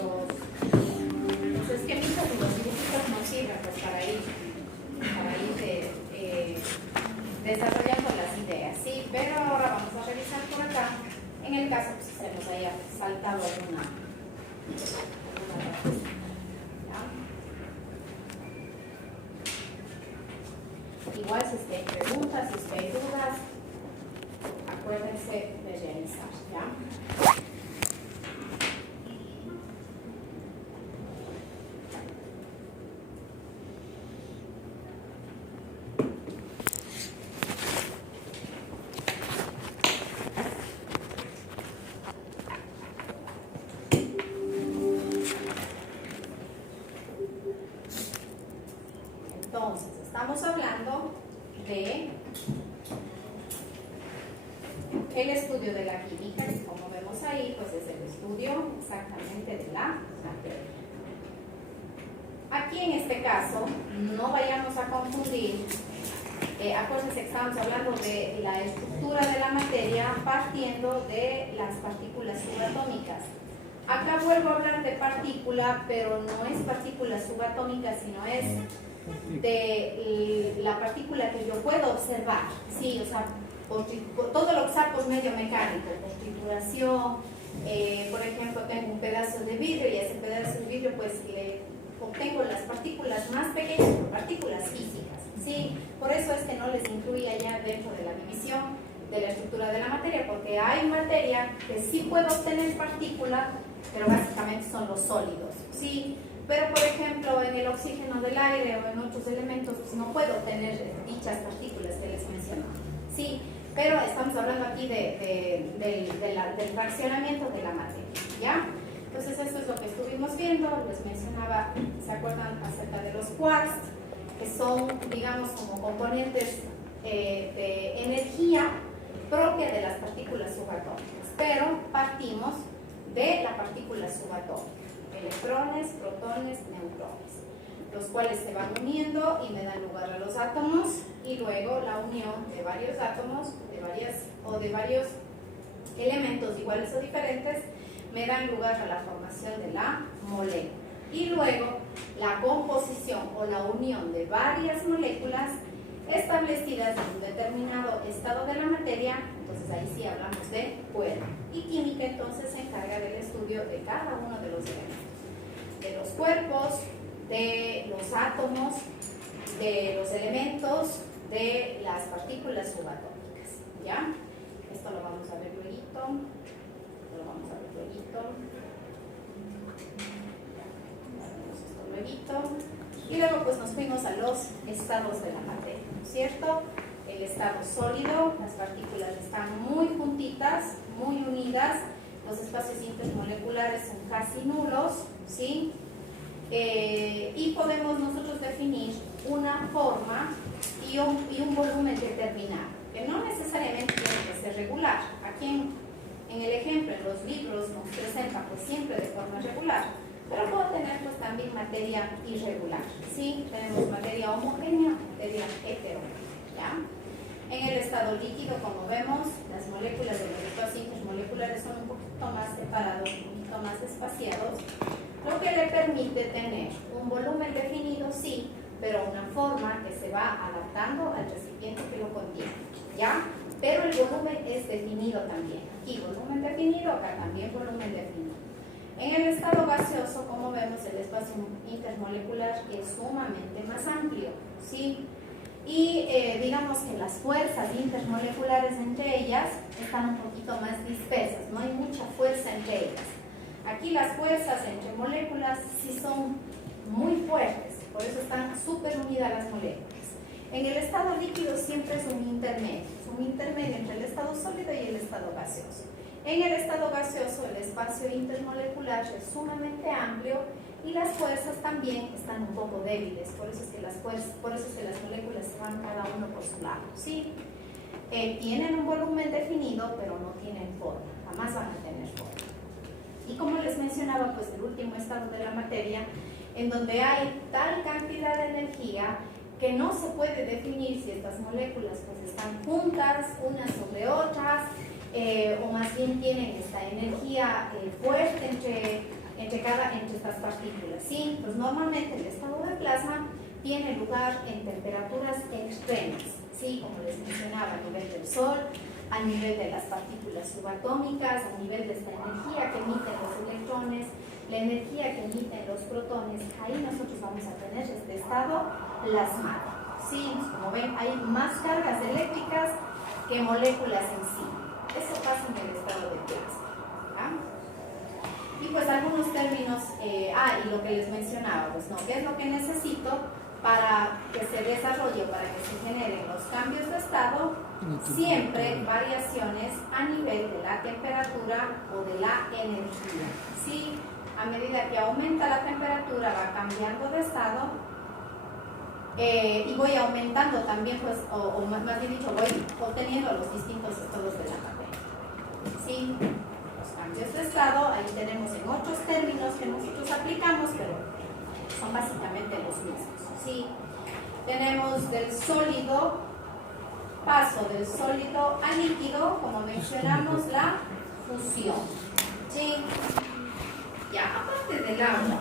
los esquemitas y los dibujitos nos sirven pues, para ir desarrollando las ideas, ¿sí? Pero ahora vamos a revisar por acá, en el caso que se nos haya saltado alguna igual si es que hay preguntas, si es que hay dudas, acuérdense de realizar, ¿ya? Entonces, estamos hablando de el estudio de la química, que como vemos ahí, pues es el estudio exactamente de la materia. Aquí en este caso, no vayamos a confundir, acuérdense que estamos hablando de la estructura de la materia partiendo de las partículas subatómicas. Acá vuelvo a hablar de partícula, pero no es partícula subatómica, sino es de la partícula que yo puedo observar, sí, o sea, todo lo que saco es medio mecánico, por trituración, por ejemplo, tengo un pedazo de vidrio y ese pedazo de vidrio pues le obtengo las partículas más pequeñas por partículas físicas, sí, por eso es que no les incluía ya dentro de la división de la estructura de la materia, porque hay materia que sí puedo obtener partículas, pero básicamente son los sólidos, sí. Pero, por ejemplo, en el oxígeno del aire o en otros elementos, pues no puedo obtener dichas partículas que les mencioné. Sí, pero estamos hablando aquí del fraccionamiento de la materia, ¿ya? Entonces, esto es lo que estuvimos viendo. Les mencionaba, ¿se acuerdan acerca de los quarks? Que son, digamos, como componentes de energía propia de las partículas subatómicas. Pero partimos de la partícula subatómica. Electrones, protones, neutrones, los cuales se van uniendo y me dan lugar a los átomos, y luego la unión de varios átomos, de varios elementos iguales o diferentes, me dan lugar a la formación de la molécula. Y luego la composición o la unión de varias moléculas establecidas en un determinado estado de la materia. Entonces ahí sí hablamos de cuerpo. Y química entonces se encarga del estudio de cada uno de los elementos, de los cuerpos, de los átomos, de los elementos, de las partículas subatómicas, ¿ya? Esto lo vamos a ver luego. Y luego pues nos fuimos a los estados de la materia, ¿no es cierto? El estado sólido, las partículas están muy juntitas, muy unidas, los espacios intermoleculares son casi nulos, ¿sí? Y podemos nosotros definir una forma y un volumen determinado, que no necesariamente tiene que ser regular. Aquí en el ejemplo, en los libros nos presenta pues siempre de forma regular, pero puedo tener pues también materia irregular, ¿sí? Tenemos materia homogénea, materia heterogénea, ¿ya? En el estado líquido, como vemos, las moléculas de los espacios intermoleculares son un poquito más separados, un poquito más espaciados, lo que le permite tener un volumen definido, sí, pero una forma que se va adaptando al recipiente que lo contiene, ¿ya? Pero el volumen es definido también. Aquí volumen definido, acá también volumen definido. En el estado gaseoso, como vemos, el espacio intermolecular es sumamente más amplio, ¿sí? Y digamos que las fuerzas intermoleculares entre ellas están un poquito más dispersas, no hay mucha fuerza entre ellas. Aquí las fuerzas entre moléculas sí son muy fuertes, por eso están súper unidas las moléculas. En el estado líquido siempre es un intermedio entre el estado sólido y el estado gaseoso. En el estado gaseoso el espacio intermolecular es sumamente amplio y las fuerzas también están un poco débiles, por eso es que las moléculas se van cada uno por su lado, ¿sí? Tienen un volumen definido, pero no tienen forma, jamás van a tener forma. Y como les mencionaba, pues el último estado de la materia, en donde hay tal cantidad de energía que no se puede definir si estas moléculas pues están juntas, unas sobre otras, o más bien tienen esta energía fuerte entre estas partículas, ¿sí? Pues normalmente el estado de plasma tiene lugar en temperaturas extremas, ¿sí? Como les mencionaba, a nivel del Sol, a nivel de las partículas subatómicas, a nivel de esta energía que emiten los electrones, la energía que emiten los protones. Ahí nosotros vamos a tener este estado plasmático, ¿sí? Como ven, hay más cargas eléctricas que moléculas en sí. Eso pasa en el estado de plasma, ¿ya? Y pues algunos términos, y lo que les mencionaba, pues no, ¿qué es lo que necesito para que se desarrolle, para que se generen los cambios de estado? Siempre variaciones a nivel de la temperatura o de la energía, ¿sí? A medida que aumenta la temperatura va cambiando de estado, y voy aumentando también, pues, o más bien dicho, voy obteniendo los distintos estados de la materia, ¿sí? Los cambios de estado, ahí tenemos en otros términos que nosotros aplicamos, pero son básicamente los mismos, ¿sí? Tenemos del sólido, paso del sólido a líquido, como mencionamos, la fusión, ¿sí? Ya, aparte del agua,